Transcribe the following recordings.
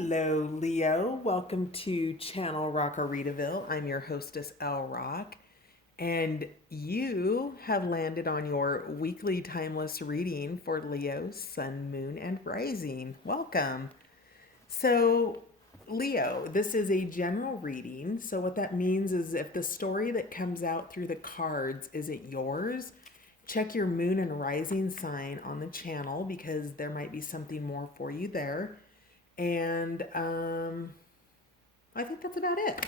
Hello, Leo. Welcome to Channel Rockaritaville. I'm your hostess, El Rock, and you have landed on your weekly timeless reading for Leo, Sun, Moon, and Rising. Welcome. So, Leo, this is a general reading. So, what that means is if the story that comes out through the cards isn't yours, check your moon and rising sign on the channel because there might be something more for you there. And I think that's about it.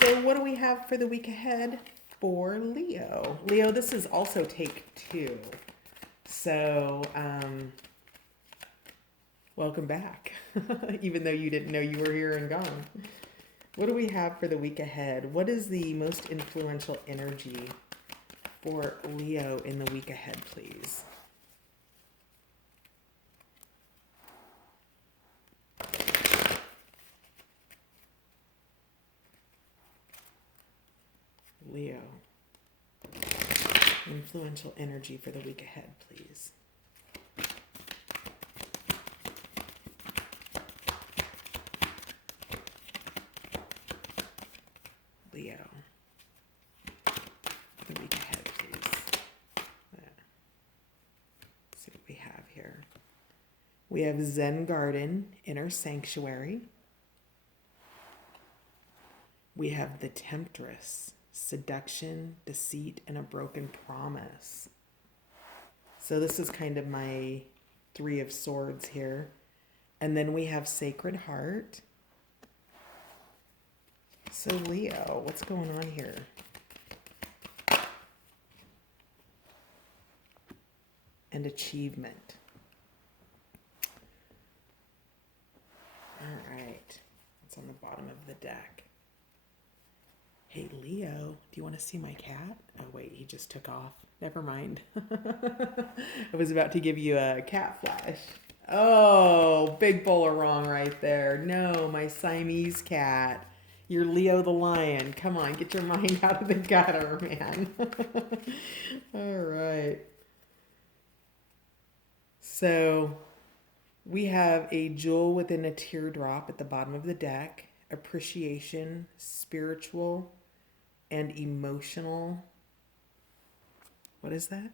So, what do we have for the week ahead for Leo? Leo, this is also take two. So, welcome back, even though you didn't know you were here and gone. What do we have for the week ahead? What is the most influential energy for Leo in the week ahead, please? Leo, influential energy for the week ahead, please. Leo, the week ahead, please. Let's see what we have here. We have Zen Garden, Inner Sanctuary. We have the Temptress, Seduction, Deceit, and a Broken Promise. So this is kind of my Three of Swords here. And then we have Sacred Heart. So Leo, what's going on here? And Achievement. All right. It's on the bottom of the deck. Hey, Leo, do you want to see my cat? Oh, wait, he just took off. Never mind. I was about to give you a cat flash. Oh, big bowl of wrong right there. No, my Siamese cat. You're Leo the lion. Come on, get your mind out of the gutter, man. All right. So we have a jewel within a teardrop at the bottom of the deck, appreciation, spiritual, and emotional. What is that?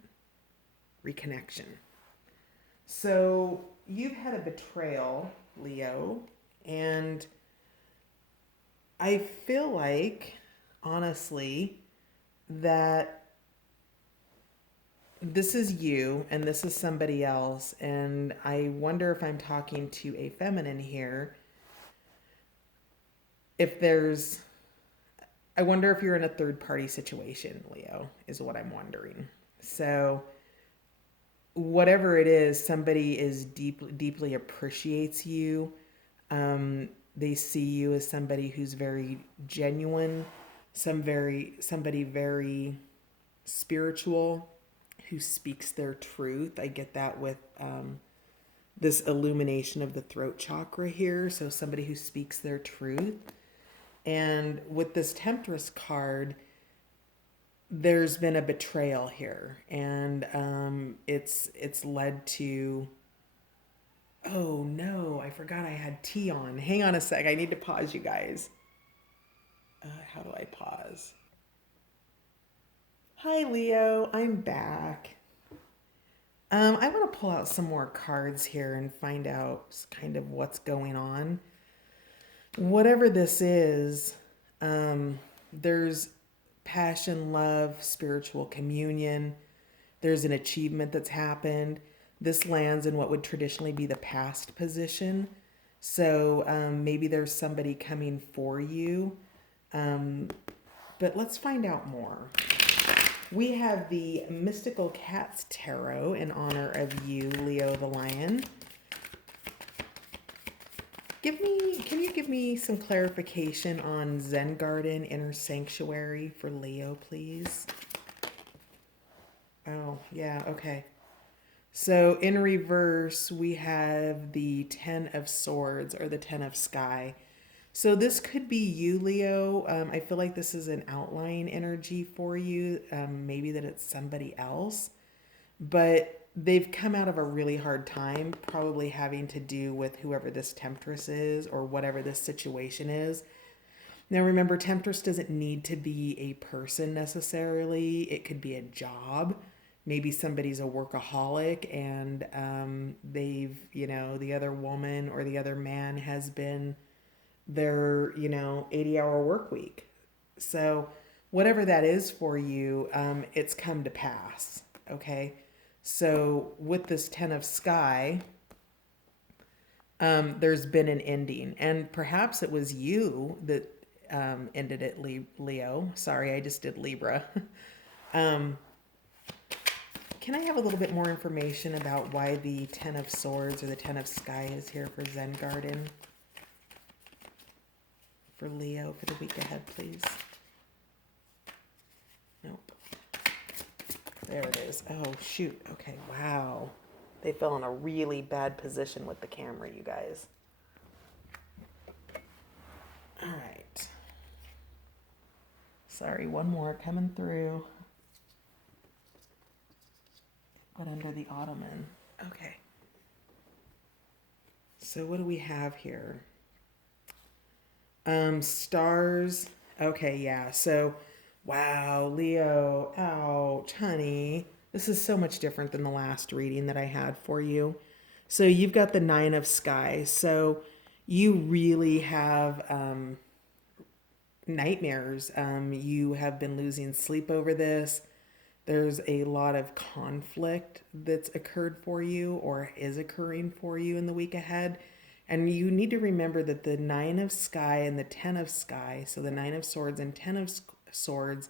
Reconnection. So you've had a betrayal, Leo, and I feel like, honestly, that this is you and this is somebody else. And I wonder if I'm talking to a feminine here. If there's, I wonder if you're in a third party situation, Leo, is what I'm wondering. So, whatever it is, somebody is deeply appreciates you. They see you as somebody who's very genuine, somebody very spiritual, who speaks their truth. I get that with this illumination of the throat chakra here. So somebody who speaks their truth. And with this Temptress card, there's been a betrayal here, and it's led to. Oh no, I forgot I had tea on. Hang on a sec. I need to pause, you guys. How do I pause? Hi, Leo. I'm back. I want to pull out some more cards here and find out kind of what's going on. Whatever this is, there's passion, love, spiritual communion. There's an achievement that's happened. This lands in what would traditionally be the past position. So maybe there's somebody coming for you. But let's find out more. We have the Mystical Cats Tarot in honor of you, Leo the Lion. Can you give me some clarification on Zen Garden, Inner Sanctuary for Leo, please? Oh, yeah, okay. So in reverse, we have the Ten of Swords or the Ten of Sky. So this could be you, Leo. I feel like this is an outline energy for you. Maybe that it's somebody else. But they've come out of a really hard time, probably having to do with whoever this temptress is or whatever this situation is. Now, remember, temptress doesn't need to be a person necessarily. It could be a job. Maybe somebody's a workaholic and they've, the other woman or the other man has been their, 80-hour work week. So, whatever that is for you, it's come to pass. Okay. So, with this 10 of Sky, there's been an ending. And perhaps it was you that ended it, Leo. Sorry, I just did Libra. Can I have a little bit more information about why the 10 of Swords or the 10 of Sky is here for Zen Garden? For Leo for the week ahead, please. Nope. There it is. Oh, shoot. Okay, wow. They fell in a really bad position with the camera, you guys. All right. Sorry, one more coming through. But under the ottoman. Okay. So what do we have here? Stars. Okay, yeah. So, wow, Leo. Ouch, honey. This is so much different than the last reading that I had for you. So you've got the 9 of Sky. So you really have nightmares. You have been losing sleep over this. There's a lot of conflict that's occurred for you or is occurring for you in the week ahead. And you need to remember that the 9 of Sky and the 10 of Sky, so the 9 of Swords and 10 of Swords,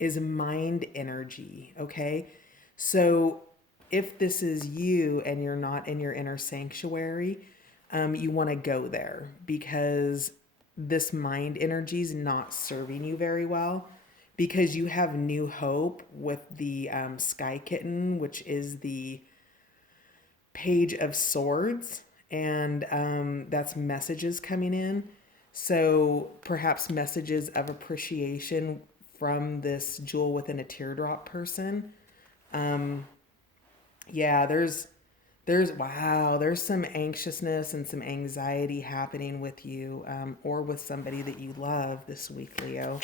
is mind energy, okay? So if this is you and you're not in your inner sanctuary, you want to go there because this mind energy is not serving you very well, because you have new hope with the Sky Kitten, which is the Page of Swords, and that's messages coming in. So perhaps messages of appreciation from this jewel within a teardrop person. Yeah, there's some anxiousness and some anxiety happening with you or with somebody that you love this week, Leo.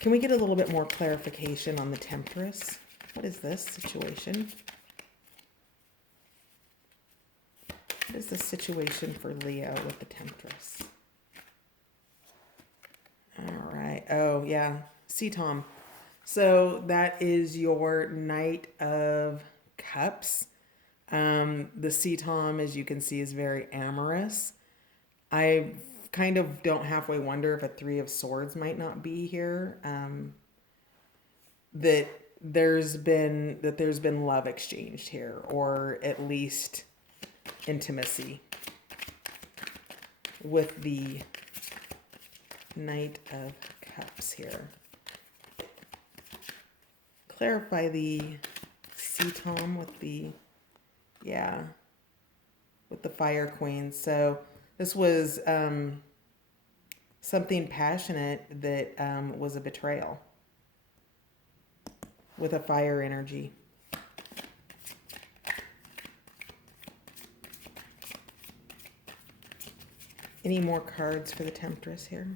Can we get a little bit more clarification on the Temptress? What is this situation? What is the situation for Leo with the Temptress? All right. Oh, yeah. See, Tom. So that is your Knight of Cups. The Sea Tom, as you can see, is very amorous. I kind of don't halfway wonder if a 3 of Swords might not be here. That there's been love exchanged here, or at least intimacy with the Knight of Cups here. Clarify the Sea Tom with the, yeah, with the Fire Queen. So this was something passionate that was a betrayal with a fire energy. Any more cards for the Temptress here?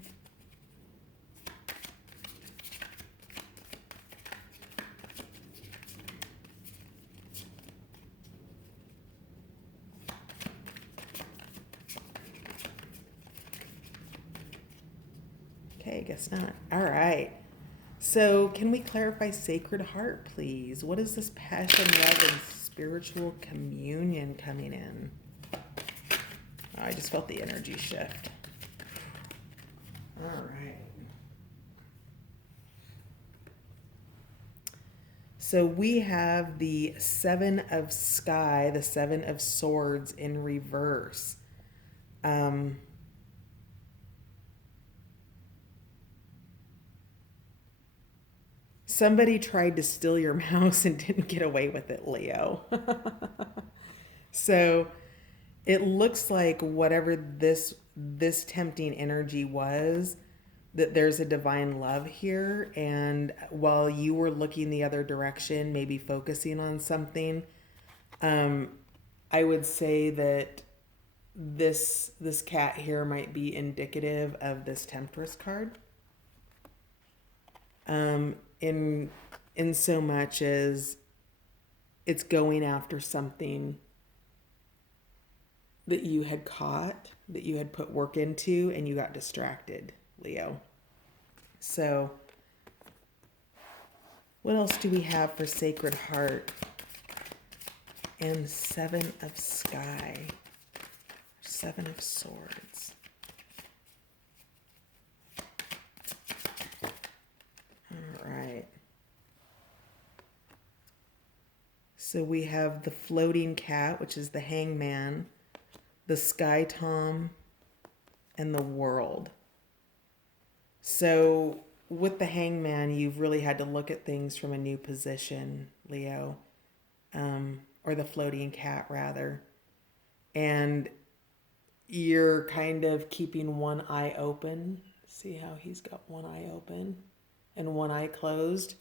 Okay, I guess not. All right. So can we clarify Sacred Heart, please? What is this passion, love, and spiritual communion coming in? Oh, I just felt the energy shift. All right. So we have the 7 of Sky, the 7 of Swords in reverse. Somebody tried to steal your mouse and didn't get away with it, Leo. So it looks like whatever this tempting energy was, that there's a divine love here. And while you were looking the other direction, maybe focusing on something, Um, I would say that this cat here might be indicative of this Temptress card. In so much as it's going after something that you had caught, that you had put work into, and you got distracted, Leo. So, what else do we have for Sacred Heart? And Seven of Sky. Seven of Swords. All right. So we have the Floating Cat, which is the Hangman, the Sky Tom, and the World. So with the Hangman, you've really had to look at things from a new position, Leo, or the Floating Cat, rather. And you're kind of keeping one eye open. See how he's got one eye open and one eye closed.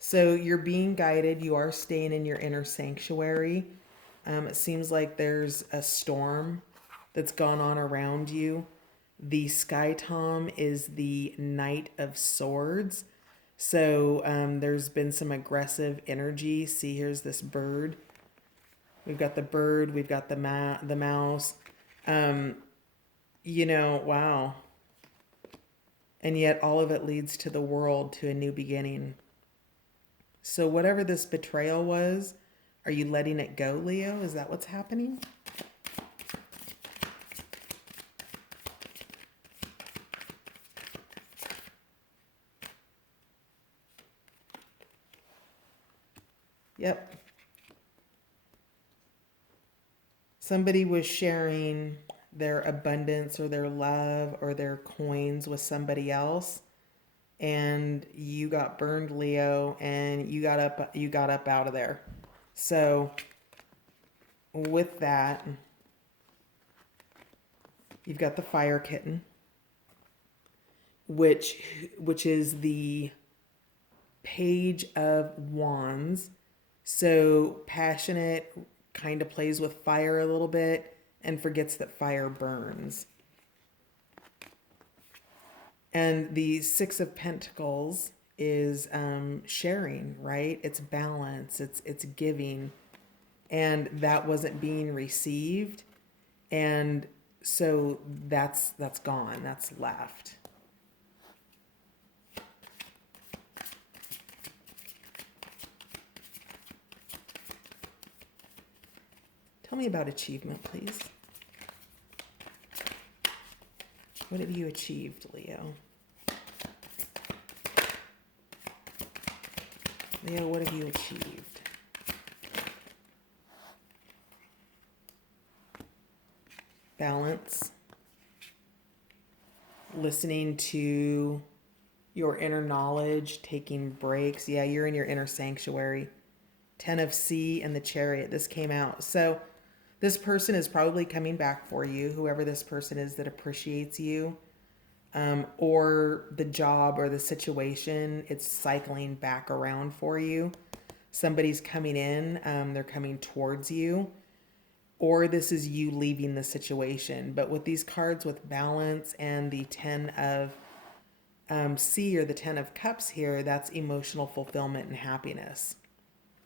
So you're being guided. You are staying in your inner sanctuary. It seems like there's a storm that's gone on around you. The Sky Tom is the Knight of Swords. So there's been some aggressive energy. See, here's this bird. We've got the bird. We've got the mouse. Wow. And yet all of it leads to the world, to a new beginning. So whatever this betrayal was, are you letting it go, Leo? Is that what's happening? Yep. Somebody was sharing their abundance or their love or their coins with somebody else, and you got burned, Leo, and you got up out of there. So with that, you've got the Fire Kitten, which is the Page of Wands. So passionate, kind of plays with fire a little bit and forgets that fire burns. And the Six of Pentacles is sharing, right? It's balance, it's giving, and that wasn't being received, and so that's gone, that's left. Tell me about achievement, please. What have you achieved, Leo? Leo, what have you achieved? Balance. Listening to your inner knowledge, taking breaks. Yeah, you're in your inner sanctuary. 10 of Sea and the Chariot. This came out. So this person is probably coming back for you, whoever this person is that appreciates you, or the job or the situation, it's cycling back around for you. Somebody's coming in, they're coming towards you, or this is you leaving the situation. But with these cards with balance and the 10 of Sea or the 10 of Cups here, that's emotional fulfillment and happiness.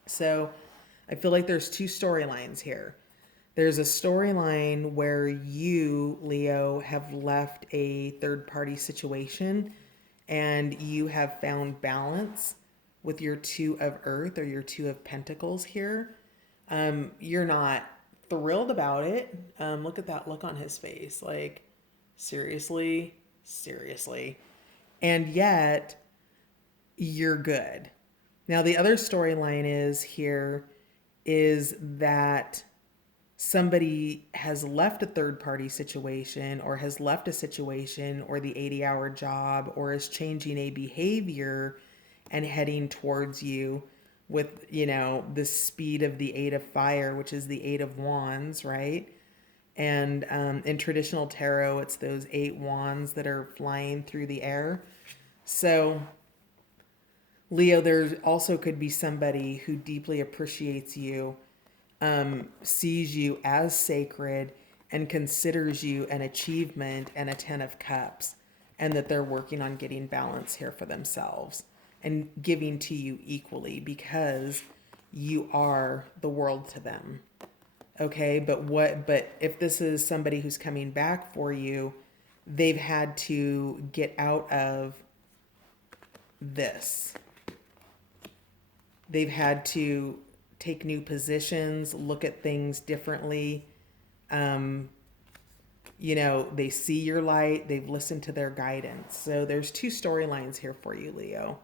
So I feel like there's two storylines here. There's a storyline where you, Leo, have left a third-party situation and you have found balance with your Two of Earth or your Two of Pentacles here. You're not thrilled about it. Look at that look on his face. Like, seriously? Seriously. And yet, you're good. Now, the other storyline is that somebody has left a third party situation or has left a situation or the 80-hour job or is changing a behavior and heading towards you with, the speed of the Eight of Fire, which is the Eight of Wands, right? And in traditional tarot, it's those 8 wands that are flying through the air. So Leo, there also could be somebody who deeply appreciates you, sees you as sacred and considers you an achievement and a 10 of cups, and that they're working on getting balance here for themselves and giving to you equally because you are the world to them. Okay, but if this is somebody who's coming back for you, they've had to get out of this. They've had to take new positions, look at things differently. They see your light, they've listened to their guidance. So there's two storylines here for you, Leo,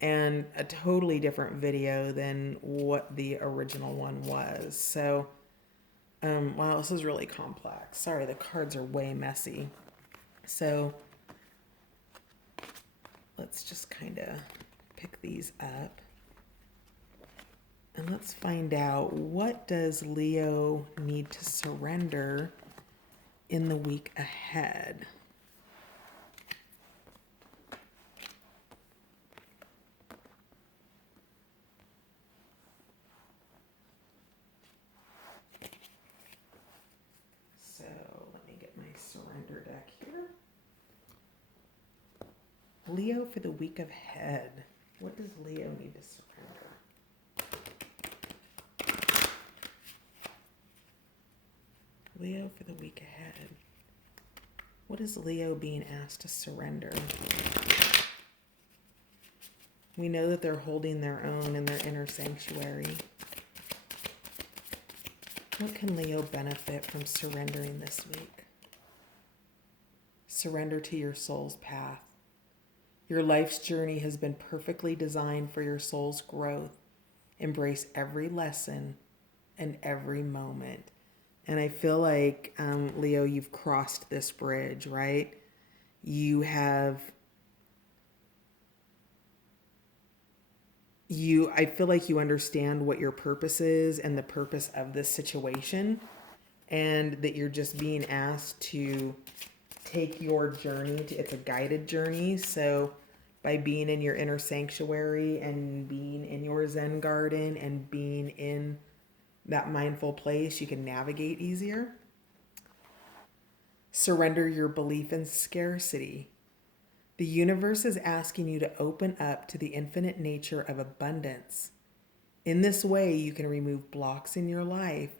and a totally different video than what the original one was. So, wow, this is really complex. Sorry, the cards are way messy. So let's just kind of pick these up. And let's find out, what does Leo need to surrender in the week ahead? So let me get my surrender deck here. Leo for the week ahead. What does Leo need to surrender? Leo for the week ahead. What is Leo being asked to surrender? We know that they're holding their own in their inner sanctuary. What can Leo benefit from surrendering this week? Surrender to your soul's path. Your life's journey has been perfectly designed for your soul's growth. Embrace every lesson and every moment. And I feel like, Leo, you've crossed this bridge, right? I feel like you understand what your purpose is and the purpose of this situation, and that you're just being asked to take your journey. It's a guided journey. So by being in your inner sanctuary and being in your Zen garden and being in that mindful place, you can navigate easier. Surrender your belief in scarcity. The universe is asking you to open up to the infinite nature of abundance. In this way, you can remove blocks in your life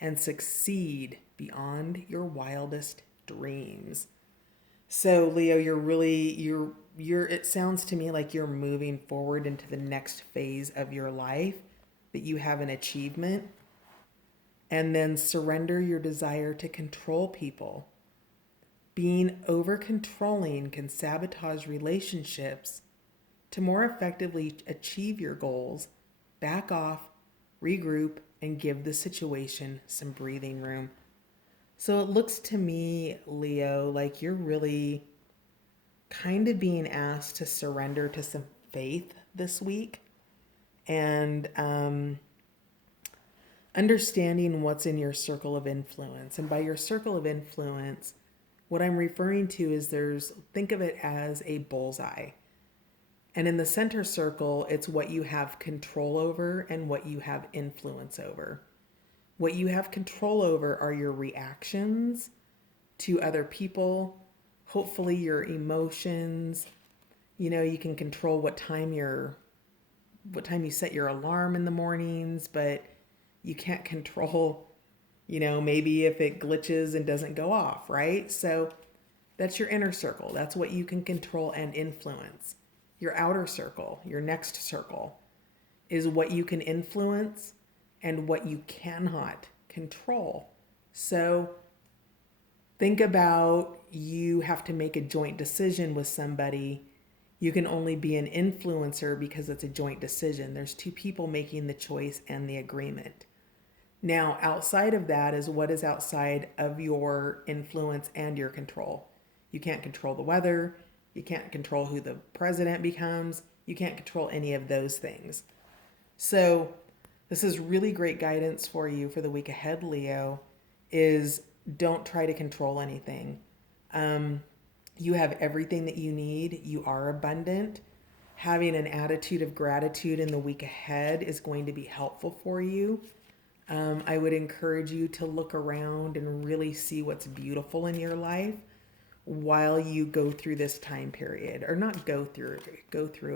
and succeed beyond your wildest dreams. So, Leo, it sounds to me like you're moving forward into the next phase of your life, that you have an achievement. And then surrender your desire to control people. Being over controlling can sabotage relationships. To more effectively achieve your goals, back off, regroup, and give the situation some breathing room. So it looks to me, Leo, like you're really kind of being asked to surrender to some faith this week, and understanding what's in your circle of influence. And by your circle of influence, what I'm referring to is think of it as a bullseye. And in the center circle, it's what you have control over and what you have influence over. What you have control over are your reactions to other people, hopefully your emotions. You can control what time you set your alarm in the mornings, but you can't control, maybe if it glitches and doesn't go off, right? So that's your inner circle. That's what you can control and influence. Your outer circle, your next circle, is what you can influence and what you cannot control. So think about, you have to make a joint decision with somebody. You can only be an influencer because it's a joint decision. There's two people making the choice and the agreement. Now, outside of that is what is outside of your influence and your control. You can't control the weather. You can't control who the president becomes. You can't control any of those things. So this is really great guidance for you for the week ahead, Leo, is don't try to control anything. You have everything that you need. You are abundant. Having an attitude of gratitude in the week ahead is going to be helpful for you. I would encourage you to look around and really see what's beautiful in your life while you go through this time period, or not go through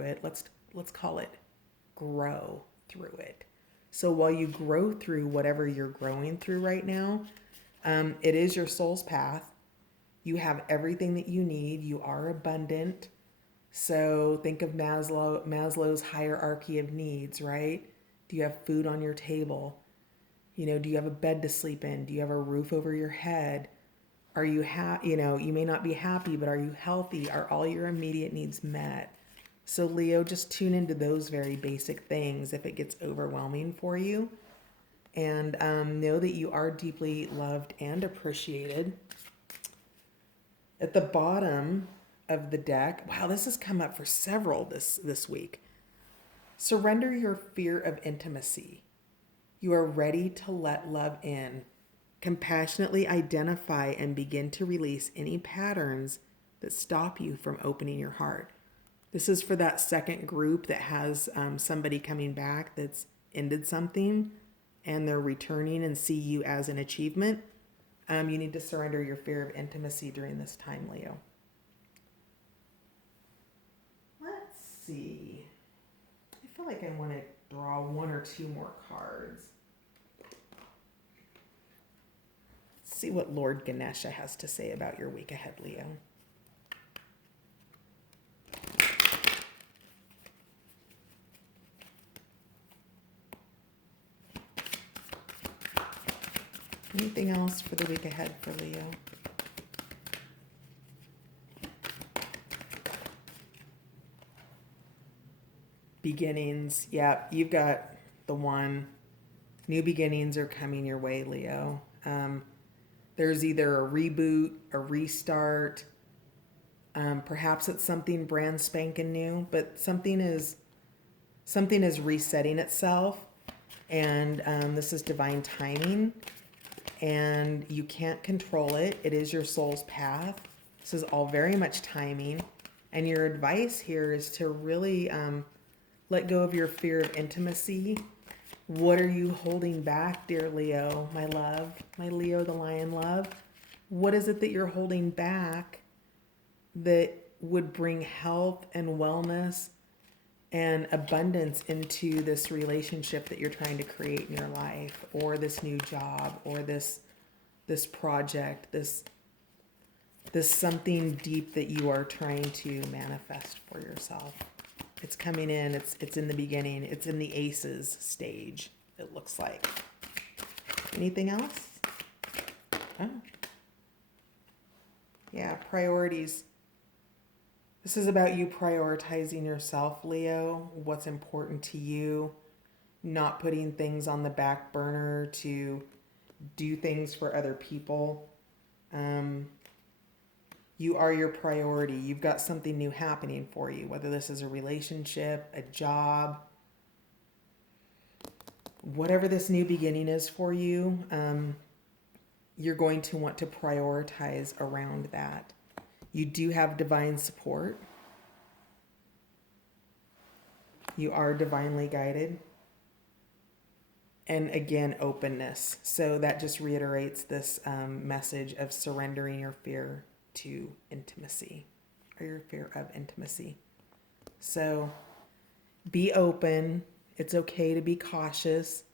it. Let's call it grow through it. So while you grow through whatever you're growing through right now, it is your soul's path. You have everything that you need. You are abundant. So think of Maslow's hierarchy of needs, right? Do you have food on your table? Do you have a bed to sleep in? Do you have a roof over your head? Are you you may not be happy, but are you healthy? Are all your immediate needs met? So Leo, just tune into those very basic things if it gets overwhelming for you. And know that you are deeply loved and appreciated. At the bottom of the deck, wow, this has come up for several this week. Surrender your fear of intimacy. You are ready to let love in. Compassionately identify and begin to release any patterns that stop you from opening your heart. This is for that second group that has somebody coming back that's ended something and they're returning and see you as an achievement. You need to surrender your fear of intimacy during this time, Leo. Let's see. I feel like I want to draw one or two more cards. Let's see what Lord Ganesha has to say about your week ahead, Leo. Anything else for the week ahead for Leo? Beginnings. Yeah, you've got the one. New beginnings are coming your way, Leo. There's either a reboot, a restart. Perhaps it's something brand spanking new, but something is resetting itself, and this is divine timing. And you can't control it. It is your soul's path. This is all very much timing. And your advice here is to really let go of your fear of intimacy. What are you holding back, dear Leo, my love, my Leo the lion love? What is it that you're holding back that would bring health and wellness and abundance into this relationship that you're trying to create in your life, or this new job, or this project, this something deep that you are trying to manifest for yourself? It's coming in. It's in the beginning. It's in the aces stage, it looks like. Anything else? Oh. Yeah, priorities. This is about you prioritizing yourself, Leo, what's important to you, not putting things on the back burner to do things for other people. You are your priority. You've got something new happening for you, whether this is a relationship, a job, whatever this new beginning is for you, you're going to want to prioritize around that. You do have divine support. You are divinely guided. And again, openness. So that just reiterates this message of surrendering your fear to intimacy, or your fear of intimacy. So be open. It's okay to be cautious,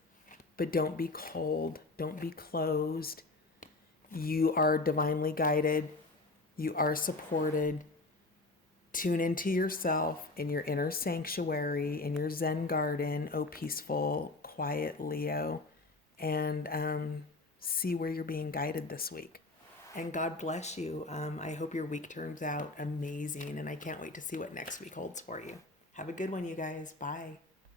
but don't be cold. Don't be closed. You are divinely guided. You are supported. Tune into yourself in your inner sanctuary, in your Zen garden, oh peaceful, quiet Leo, and see where you're being guided this week. And God bless you. I hope your week turns out amazing, and I can't wait to see what next week holds for you. Have a good one, you guys. Bye.